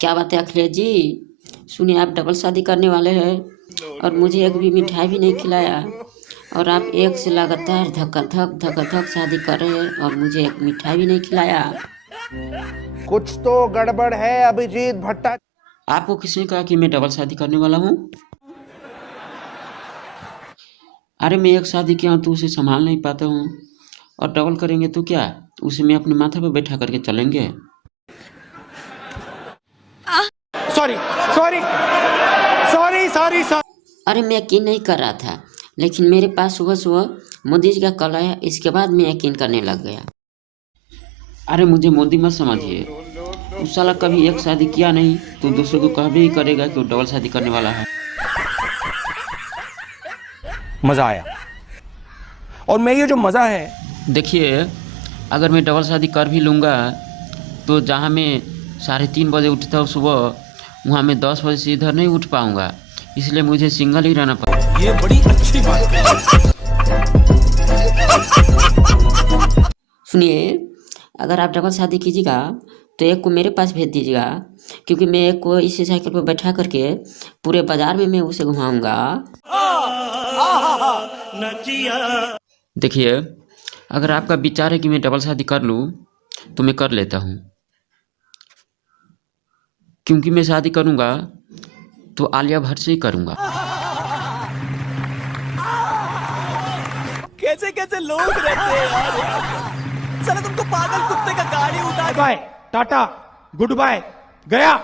क्या बात है अखिलेश जी, सुनिए आप डबल शादी करने वाले हैं और मुझे एक भी मिठाई भी नहीं खिलाया, और आप एक से लगातार धक शादी कर रहे हैं और मुझे एक मिठाई भी नहीं खिलाया। कुछ तो गड़बड़ है अभिजीत भट्टाचार्य। आपको किसने कहा कि मैं डबल शादी करने वाला हूँ? अरे मैं एक शादी किया हूँ तो उसे संभाल नहीं पाता हूँ, और डबल करेंगे तो क्या, उसे मैं अपने माथे पर बैठा करके चलेंगे। Sorry sorry sorry sorry sorry. अरे मैं यकीन नहीं कर रहा था, लेकिन मेरे पास सुबह सुबह मोदी जी का कॉल आया, इसके बाद मैं यकीन करने लग गया। अरे मुझे मोदी मत समझिए, उस साला कभी एक शादी किया नहीं तो दूसरे को कभी ही करेगा कि वो डबल शादी करने वाला है। मजा आया, और मैं ये जो मजा है, देखिए अगर मैं डबल शादी कर भी लूँगा तो जहाँ मैं 3:30 बजे उठता हूँ सुबह, वहाँ मैं 10 बजे से इधर नहीं उठ पाऊँगा, इसलिए मुझे सिंगल ही रहना पड़ेगा। ये बड़ी अच्छी बात है। सुनिए, अगर आप डबल शादी कीजिएगा तो एक को मेरे पास भेज दीजिएगा, क्योंकि मैं एक को इसी साइकिल पर बैठा करके पूरे बाजार में मैं उसे घुमाऊँगा। देखिए अगर आपका विचार है कि मैं डबल शादी कर लूँ तो मैं कर लेता हूँ, क्योंकि मैं शादी करूँगा तो आलिया भट्ट से ही करूँगा। कैसे कैसे लोग रहते हैं यार, चलो तुमको पागल कुत्ते का गाड़ी उठा। बाय टाटा गुड बाय गया।